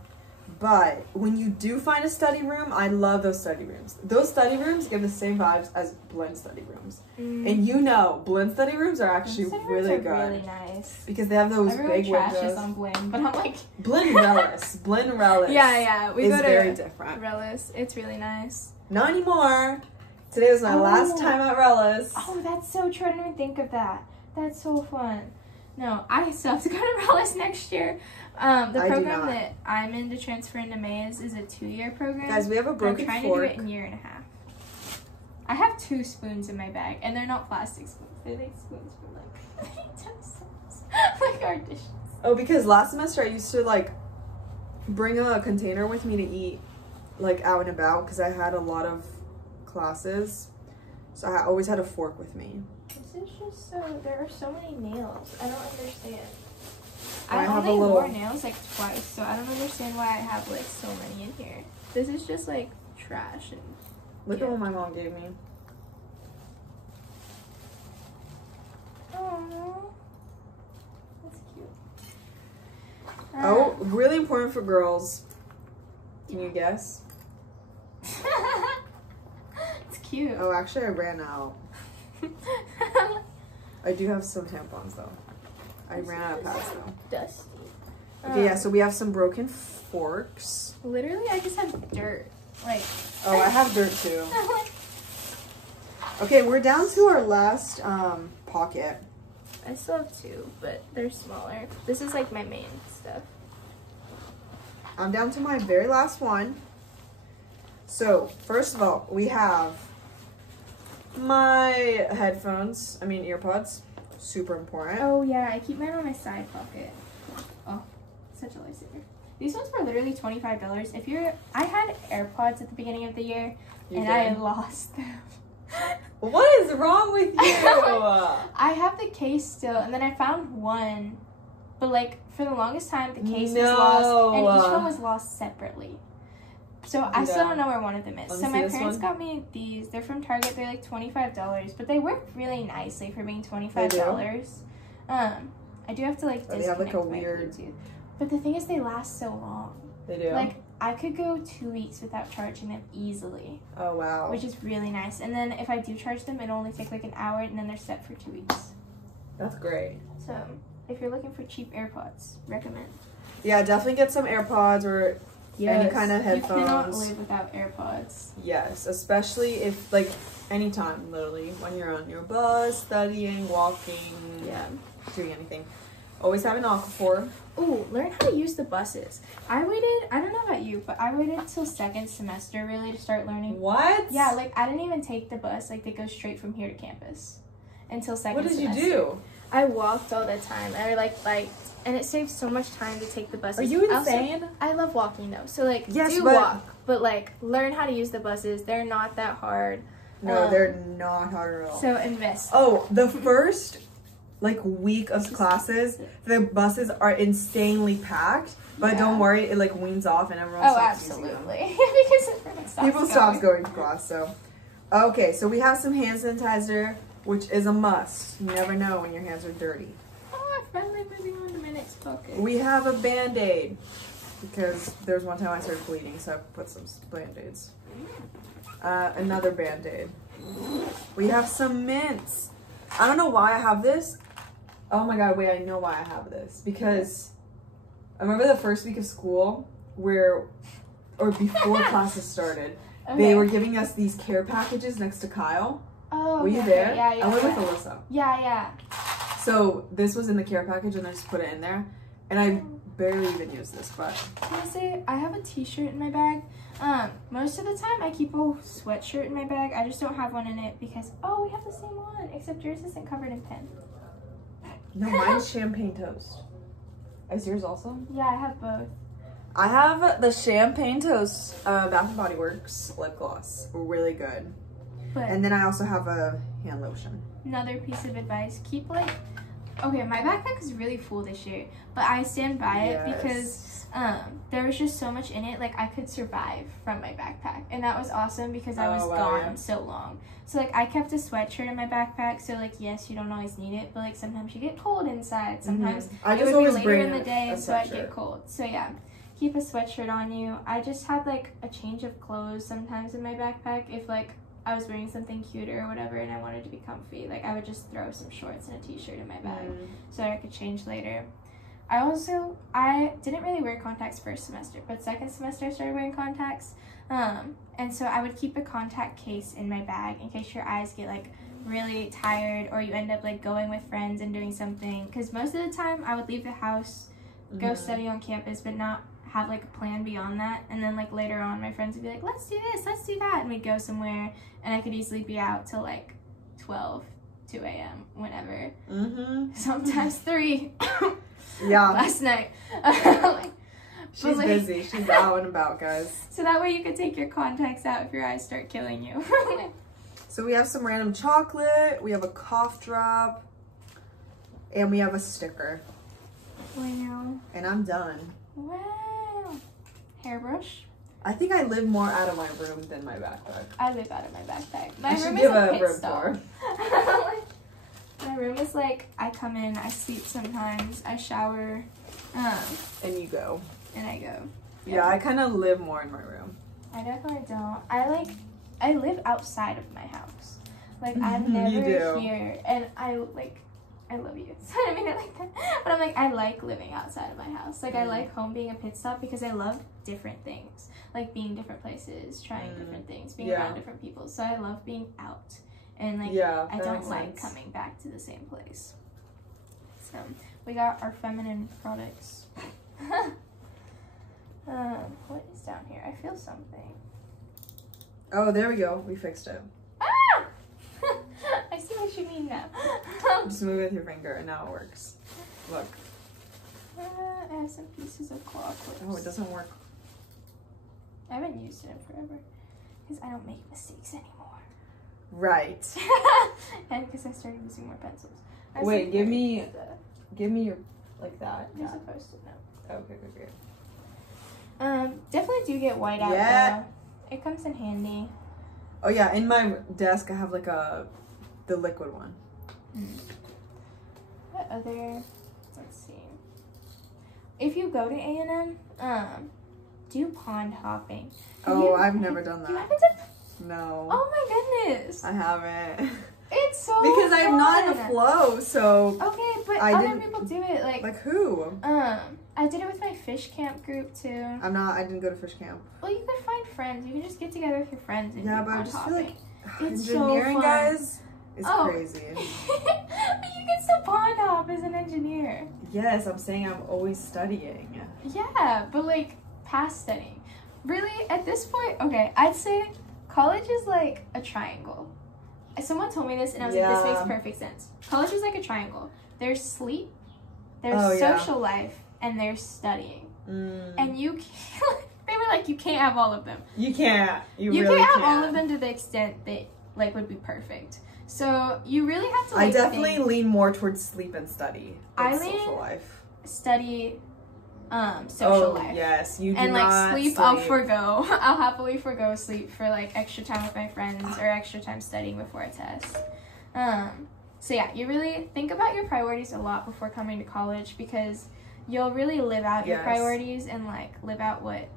But when you do find a study room, I love those study rooms. Those study rooms give the same vibes as blend study rooms. And you know, blend study rooms are actually really good. Really nice. Because they have those big windows. On blend, but I'm like blend relish. Blend relish. Yeah. We go to very different. Relish. It's really nice. Not anymore. Today was my last time at Relish. Oh, that's so true. I didn't even think of that. That's so fun. No, I still have to go to Relish next year. The program that I'm in to transfer into Mays is a 2-year program. Guys, we have a broken fork. I'm trying to do it in a year and a half. I have 2 spoons in my bag, and they're not plastic spoons. They're like spoons from like utensils, like our dishes. Oh, because last semester I used to like bring a container with me to eat, like out and about, because I had a lot of classes, so I always had a fork with me. This is just so. There are so many nails. I don't understand. I only wore nails like twice, so I don't understand why I have like so many in here. This is just like trash and. Look at what my mom gave me. Oh, that's cute. Oh, really important for girls. Can you guess? It's cute. Oh, actually, I ran out. I do have some tampons though. I ran out of pads though. Dusty. Okay, yeah, so we have some broken forks. Literally, I just have dirt. Like. Oh, I have dirt too. Okay, we're down to our last pocket. I still have 2, but they're smaller. This is like my main stuff. I'm down to my very last one. So, first of all, we have my headphones. I mean, earpods. Super important. Oh, yeah. I keep mine on my side pocket. Oh, such a lifesaver. These ones were literally $25. I had AirPods at the beginning of the year, I lost them. What is wrong with you? I have the case still, and then I found one, but like for the longest time, the case was lost, and each one was lost separately. So I still don't know where one of them is. So my parents got me these. They're from Target. They're like $25, but they work really nicely for being $25. I do have to like disconnect they have like a my weird. Bluetooth. But the thing is, they last so long. They do. Like I could go 2 weeks without charging them easily. Oh wow. Which is really nice. And then if I do charge them, it'll only take like an hour, and then they're set for 2 weeks. That's great. So if you're looking for cheap AirPods, recommend. Yeah, definitely get some AirPods or any kind of headphones. You cannot live without AirPods. Yes, especially if like anytime, literally, when you're on your bus, studying, walking, doing anything. Always have an Aquaphor. Ooh, learn how to use the buses. I don't know about you, but I waited till 2nd semester really to start learning. What? Yeah, like I didn't even take the bus. Like they go straight from here to campus until 2nd semester. What did you do? I walked all the time. I like and it saves so much time to take the buses. Are you insane? I love walking though. So like yes, walk, but like learn how to use the buses. They're not that hard. No, they're not hard at all. So invest. Oh, the first like week of classes, the buses are insanely packed. But don't worry, it like weans off and everyone stops using them. Because everyone stops People stop going to class. So, okay, so we have some hand sanitizer, which is a must. You never know when your hands are dirty. Oh, I'm finally moving on to my next pocket. We have a Band-Aid because there's one time I started bleeding, so I put some Band-Aids. Another Band-Aid. We have some mints. I don't know why I have this. Oh my god, wait, I know why I have this. Because I remember the first week of school or before classes started, they were giving us these care packages next to Kyle. Oh, were you there? Yeah, I went with Alyssa. Yeah. So this was in the care package and I just put it in there. And I barely even use this, but. Honestly, I have a t-shirt in my bag. Most of the time I keep a sweatshirt in my bag. I just don't have one in it because, oh, we have the same one, except yours isn't covered in pen. No, mine's champagne toast. Is yours also? Yeah, I have both. I have the Champagne Toast Bath & Body Works lip gloss. Really good. And then I also have a hand lotion. Another piece of advice, keep like, okay, my backpack is really full this year, but I stand by it because there was just so much in it. Like, I could survive from my backpack, and that was awesome because I was gone so long. So like, I kept a sweatshirt in my backpack, so like, yes, you don't always need it, but like sometimes you get cold inside. Sometimes I just it would be always later bring in the day, a so I'd sweatshirt. get cold. So yeah, keep a sweatshirt on you. I just had like a change of clothes sometimes in my backpack if like I was wearing something cuter or whatever and I wanted to be comfy. Like, I would just throw some shorts and a t-shirt in my bag so I could change later. I didn't really wear contacts first semester, but second semester I started wearing contacts. And so I would keep a contact case in my bag in case your eyes get like really tired or you end up like going with friends and doing something. Because most of the time I would leave the house, go study on campus, but not have like a plan beyond that. And then like later on my friends would be like, let's do this, let's do that, and we'd go somewhere and I could easily be out till like 12, 2 a.m. whenever. Sometimes 3. Yeah. Last night. She's busy. She's out and about, guys. So that way you could take your contacts out if your eyes start killing you. So we have some random chocolate, we have a cough drop, and we have a sticker. Wow. And I'm done. Wow. Hairbrush. I think I live more out of my room than my backpack. I live out of my backpack. My I room should is give a a pit room stop. tour. My room is like, I come in, I sleep sometimes, I shower, And you go. and I go. Yeah, I kind of live more in my room. I definitely don't. I live outside of my house. Like, I'm You never do. here, and I love you. So I mean it like that. But I'm like, I like living outside of my house. Like, I like home being a pit stop because I love different things. Like, being different places, trying different things, being around different people. So I love being out. And, like, I don't like coming back to the same place. So, we got our feminine products. What is down here? I feel something. Oh, there we go. We fixed it. Ah! I see what you mean now. Just move with your finger and now it works. Look. I have some pieces of claw clips. Oh, it doesn't work. I haven't used it in forever because I don't make mistakes anymore. Right. And because I started using more pencils. Wait, give me your, like that. There's a post-it note. Okay, good. Definitely do get white out Yeah. though. It comes in handy. Oh yeah, in my desk I have like the liquid one. What other, let's see. If you go to A&M, do pond hopping. I've never done that. You haven't done? No. Oh my goodness. I haven't. It's so Because I'm not in fun. the flow, so. Okay, but I other didn't- people do it. Like who? I did it with my fish camp group too. I didn't go to fish camp. Well, you could find friends. You can just get together with your friends and Yeah, do but I pond just hopping. feel like It's so engineering, fun. guys, is Oh. crazy. But you can still pond hop as an engineer. Yes, I'm saying I'm always studying. Yeah, but like past studying. Really, at this point, okay, I'd say college is like a triangle. Someone told me this and I was like, this makes perfect sense. College is like a triangle. There's sleep, there's social life, and there's studying. And you can't, they were like, you can't have all of them. You can't. You You really can't have can't. all of them to the extent that like would be perfect. So you really have to I like, definitely think, lean more towards sleep and study than I lean- social life. study social life. Yes, you do And like not sleep, I'll forgo. I'll happily forgo sleep for like extra time with my friends or extra time studying before a test. So yeah, you really think about your priorities a lot before coming to college because you'll really live out your priorities and like live out what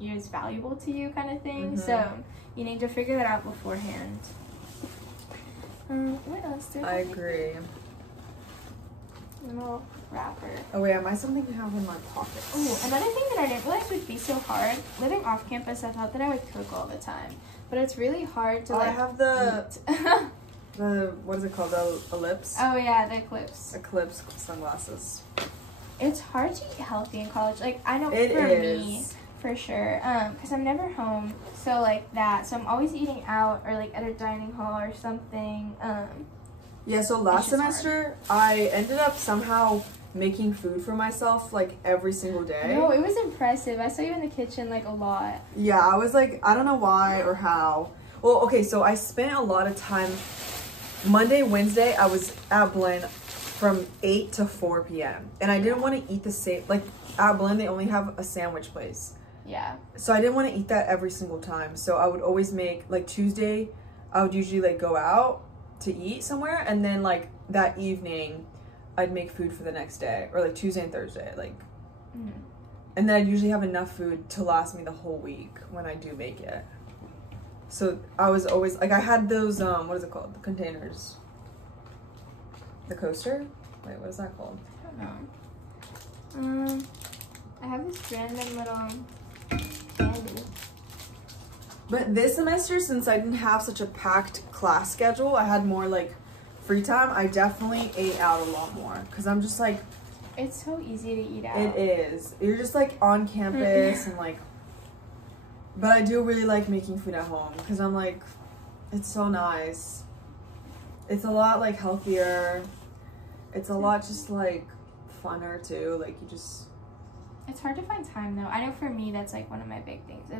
is valuable to you kind of thing. So you need to figure that out beforehand. What else do I agree. Little wrapper. Oh wait, I might something have in my pocket. Oh, another thing that I didn't realize would be so hard. Living off campus, I thought that I would cook all the time, but it's really hard to I like. have the what is it called? The ellipse. Oh yeah, the Eclipse. Eclipse sunglasses. It's hard to eat healthy in college. Like I know It for is. me, for sure. Because I'm never home, so like that. So I'm always eating out or like at a dining hall or something. Yeah, so last It's just semester, I ended up somehow making food for myself, like, every single day. No, it was impressive. I saw you in the kitchen, like, a lot. Yeah, I was like, I don't know why or how. Well, okay, so I spent a lot of time, Monday, Wednesday, I was at Blinn from 8 to 4 p.m. And I didn't want to eat the same, like, at Blinn, they only have a sandwich place. Yeah. So I didn't want to eat that every single time. So I would always make, like, Tuesday, I would usually, like, go out to eat somewhere, and then like that evening I'd make food for the next day, or like Tuesday and Thursday, like and then I'd usually have enough food to last me the whole week when I do make it. So I was always like, I had those what is it called, the containers, the coaster, wait, what is that called? I don't know. I have this random little candy. But this semester, since I didn't have such a packed class schedule, I had more like free time, I definitely ate out a lot more. Because I'm just like... It's so easy to eat out. It is. You're just like on campus and like... But I do really like making food at home. Because I'm like, it's so nice. It's a lot like healthier. It's a lot just like funner too. Like you just... It's hard to find time though. I know for me that's like one of my big things.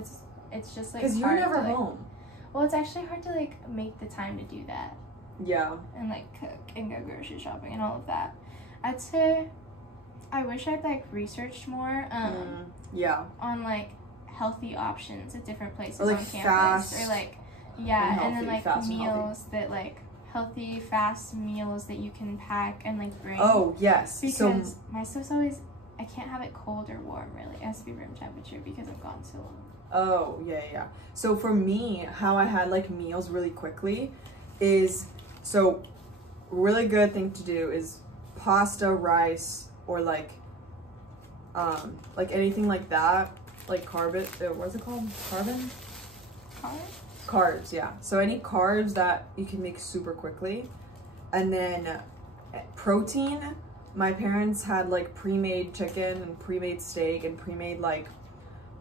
It's just like because you're hard never to, like, home. Well, it's actually hard to like make the time to do that. Yeah. And like cook and go grocery shopping and all of that. I'd say I wish I'd like researched more yeah. on like healthy options at different places or, like, on campus. fast Or like and then like fast and meals that like healthy, fast meals that you can pack and like bring. Oh yes. Because my stuff's always, I can't have it cold or warm really. It has to be room temperature because I'm gone so long. Oh, yeah. So for me, how I had like meals really quickly is, so really good thing to do is pasta, rice, or like anything like that, like what's it called? Carbs, yeah. So any carbs that you can make super quickly. And then protein, my parents had like pre-made chicken and pre-made steak and pre-made like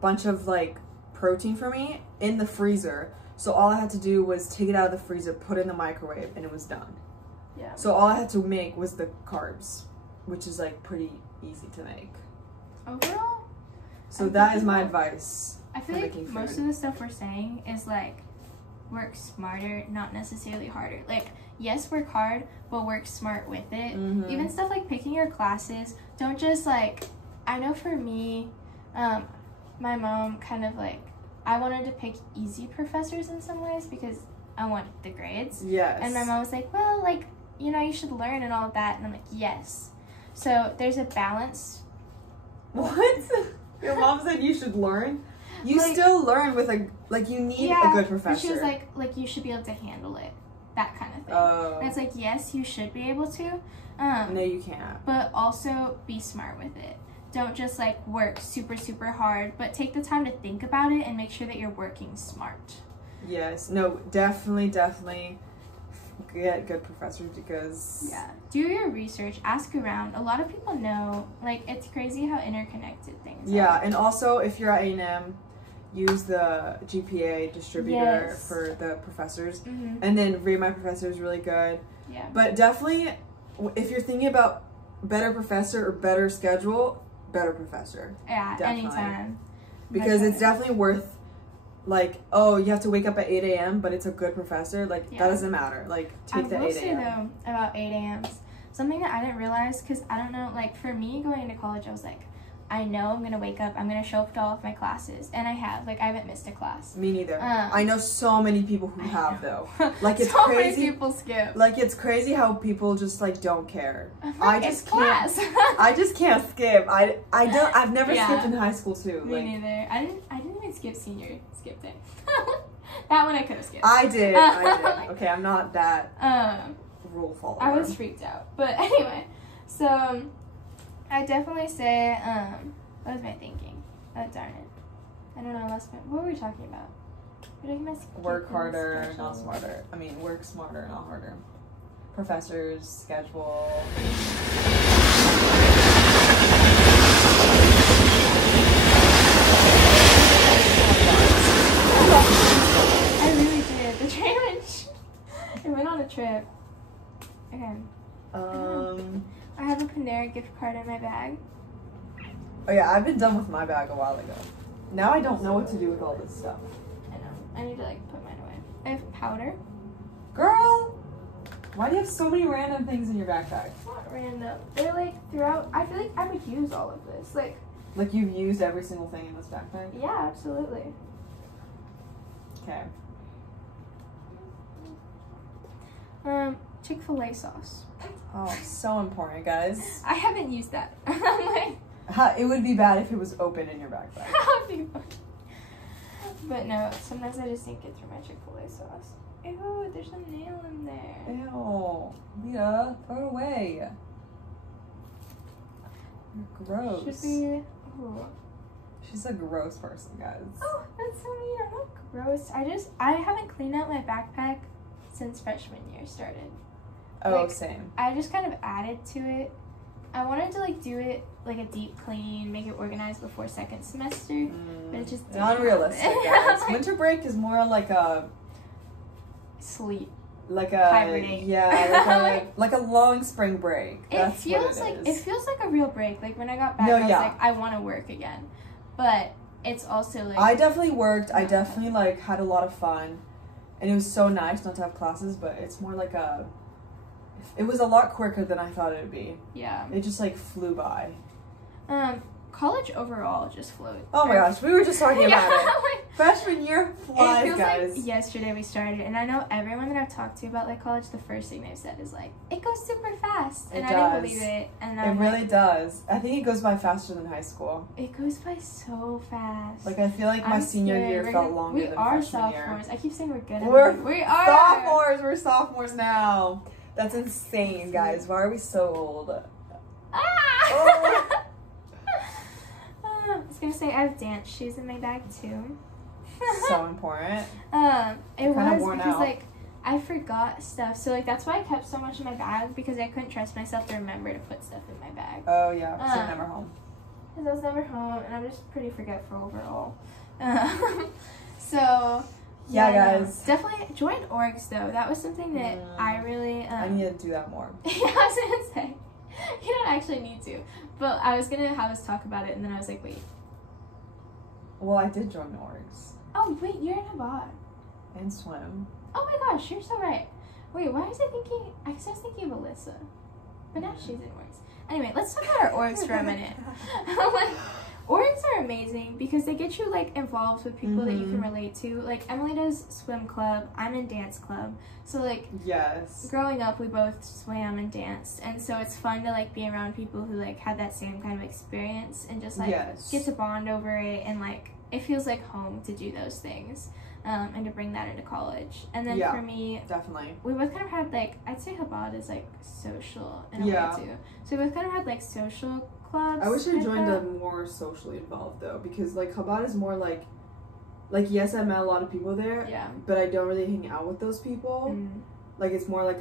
bunch of like protein for me in the freezer. So all I had to do was take it out of the freezer, put it in the microwave, and it was done. Yeah. So all I had to make was the carbs, which is like pretty easy to make. Overall, so that is my advice. I feel like most of the stuff we're saying is like work smarter, not necessarily harder. Like, yes, work hard, but work smart with it. Even stuff like picking your classes, don't just like, I know for me, my mom kind of like, I wanted to pick easy professors in some ways because I want the grades. Yes. And my mom was like, well, like, you know, you should learn and all of that. And I'm like, yes. So there's a balance. What? Your mom said you should learn? You like, still learn with a, like, you need a good professor. But she was like, you should be able to handle it. That kind of thing. Oh. And it's like, yes, you should be able to. No, you can't. But also be smart with it. Don't just like work super, super hard, but take the time to think about it and make sure that you're working smart. Yes. No, definitely get good professors because... Yeah. Do your research. Ask around. A lot of people know. Like, it's crazy how interconnected things are. Yeah, and also if you're at A&M, use the GPA distributor for the professors. And then Rate My Professor is really good. Yeah. But definitely, if you're thinking about better professor or better schedule, better professor. Yeah, definitely. anytime. Because it's definitely worth, like, oh, you have to wake up at 8 a.m., but it's a good professor. Like, that doesn't matter. Like, take the 8 a.m. I will say, though, about 8 a.m.s, something that I didn't realize, because I don't know, like, for me going into college, I was like, I know I'm going to wake up, I'm going to show up to all of my classes, and I have. Like, I haven't missed a class. Me neither. I know so many people who have, though. Like, it's so crazy. So many people skip. Like, it's crazy how people just, like, don't care. I just can't. I just can't skip. I've never skipped in high school, too. Me neither. I didn't even skip senior skip day. That one I could have skipped. I did. Okay, I'm not that rule follower. I was freaked out. But anyway, so I definitely say, what was I thinking? Oh, darn it. I don't know, what were we talking about? We're talking about work harder, not smarter. I mean, work smarter, not harder. Professors, schedule. I really did. The train went on a trip. Okay. I have a Panera gift card in my bag. Oh yeah, I've been done with my bag a while ago. Now I don't know what to do with all this stuff. I know. I need to like put mine away. I have powder. Girl, why do you have so many random things in your backpack? It's not random. They're like throughout. I feel like I would use all of this. Like you've used every single thing in this backpack? Yeah, absolutely. Okay. Chick-fil-A sauce. Oh, so important, guys. I haven't used that. I'm like, it would be bad if it was open in your backpack. But no, sometimes I just think it through my Chick-fil-A sauce. Ew, there's a nail in there. Ew. Leah, throw it away. You're gross. Should be. Ooh. She's a gross person, guys. Oh, that's so mean. I'm not gross. I haven't cleaned out my backpack since freshman year started. Oh, like, same. I just kind of added to it. I wanted to like do it like a deep clean, make it organized before second semester, but it just didn't unrealistic, guys. like, winter break is more like a sleep. Like a hibernate. Yeah, like a long spring break. That's it feels what like is. It feels like a real break. Like when I got back, I was like, I want to work again. But it's also like I definitely worked. I definitely like had a lot of fun, and it was so nice not to have classes. But it's more like it was a lot quicker than I thought it would be. Yeah. It just like flew by. College overall just flew. Oh my gosh, we were just talking about it. Like, freshman year flies, it feels guys. like yesterday we started, and I know everyone that I've talked to about like college, the first thing they've said is like, it goes super fast, and I didn't believe it. And it really does. I think it goes by faster than high school. It goes by so fast. Like I feel like my senior year felt longer than freshman year. We are sophomores. I keep saying we're good. We are sophomores. We're sophomores now. That's insane, guys. Why are we so old? Oh. I was gonna say I have dance shoes in my bag too. So important. It was worn because out. like I forgot stuff, so like that's why I kept so much in my bag, because I couldn't trust myself to remember to put stuff in my bag. Oh yeah, because I'm never home. Because I was never home, and I'm just pretty forgetful overall. So yeah, guys, definitely join orgs though. That was something that I really. I need to do that more. Yeah, I was gonna say. You don't actually need to, but I was gonna have us talk about it, and then I was like, wait. Well, I did join orgs. Oh wait, you're in Habad. And swim. Oh my gosh, you're so right. Wait, why was I thinking? I guess I was thinking of Alyssa, but now she's in orgs. Anyway, let's talk about our orgs for a minute. Like, orgs are amazing because they get you like involved with people that you can relate to. Like Emily does swim club, I'm in dance club. So like yes, growing up we both swam and danced, and so it's fun to like be around people who like had that same kind of experience and just like get to bond over it, and like it feels like home to do those things. And to bring that into college. And then for me, definitely, we both kind of had like, I'd say Habad is like social in a way too. So we both kind of had like social clubs. I wish I joined a more socially involved though, because like Habad is more like yes, I met a lot of people there, but I don't really hang out with those people. Like it's more like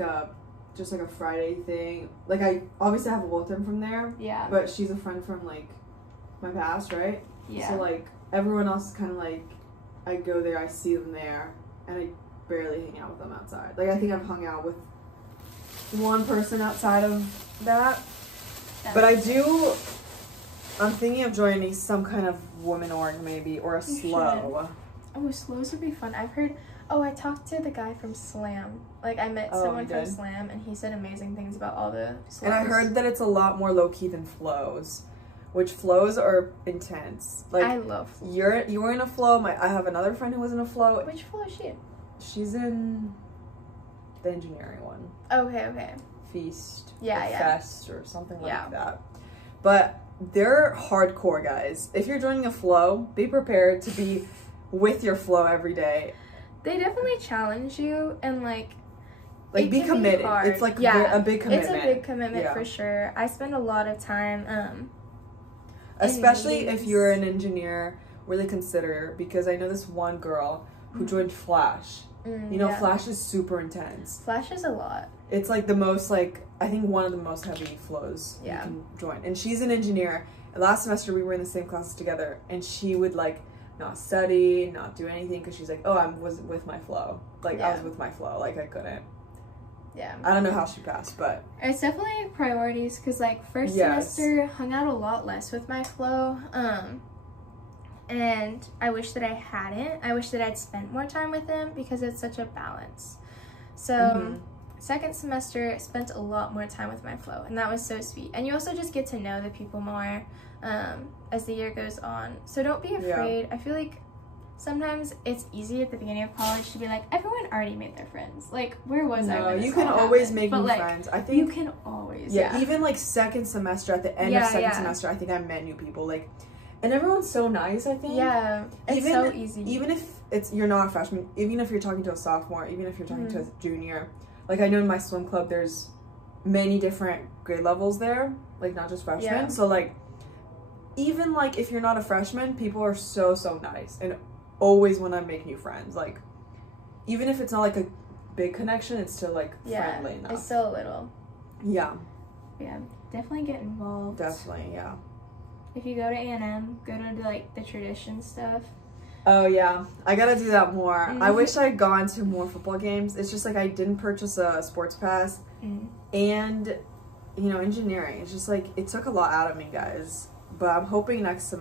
just like a Friday thing. Like I obviously have Wilton from there, but she's a friend from like my past, right? So like everyone else is kind of like, I go there, I see them there, and I barely hang out with them outside. Like, I think I've hung out with one person outside of that. But I'm thinking of joining some kind of woman org maybe, or a slow. Oh, slows would be fun. I've heard, I talked to the guy from Slam. Like, I met someone from Slam, and he said amazing things about all the slows. And I heard that it's a lot more low-key than flows. Which flows are intense. Like I love flow. You were in a flow. I have another friend who was in a flow. Which flow is she in? She's in the engineering one. Okay. Feast. Yeah. Fest or something like that. But they're hardcore, guys. If you're joining a flow, be prepared to be with your flow every day. They definitely challenge you and like be committed. Hard. It's like a big commitment. It's a big commitment for sure. I spend a lot of time especially if you're an engineer, really consider, because I know this one girl who joined Flash. You know, Flash is super intense. Flash is a lot. It's like the most, like, I think one of the most heavy flows you can join. And she's an engineer. And last semester we were in the same classes together, and she would like not study, not do anything, because she's like, oh, I was with my flow. Like, I was with my flow. Like, I couldn't. Yeah. I don't know how she passed, but. It's definitely priorities, because, like, first semester hung out a lot less with my flow. And I wish that I hadn't. I wish that I'd spent more time with him, because it's such a balance. So, second semester, I spent a lot more time with my flow, and that was so sweet. And you also just get to know the people more as the year goes on. So don't be afraid. Yeah. I feel like sometimes it's easy at the beginning of college to be like, everyone already made their friends. Like, where was I? No, you can always make new friends. I think you can always. Yeah, even like second semester, at the end of second semester, I think I met new people. Like, and everyone's so nice, I think. Yeah, it's so easy. Even if you're not a freshman, even if you're talking to a sophomore, even if you're talking to a junior, like I know in my swim club, there's many different grade levels there, like not just freshmen. Yeah. So like, even like if you're not a freshman, people are so nice and always want to make new friends. Like, even if it's not like a big connection, it's still like friendly enough. It's still a little. Yeah. Yeah, definitely get involved. Definitely, yeah. If you go to A&M, go to like the tradition stuff. Oh yeah, I gotta do that more. I wish I'd gone to more football games. It's just like I didn't purchase a sports pass, and you know, engineering. It's just like it took a lot out of me, guys. But I'm hoping next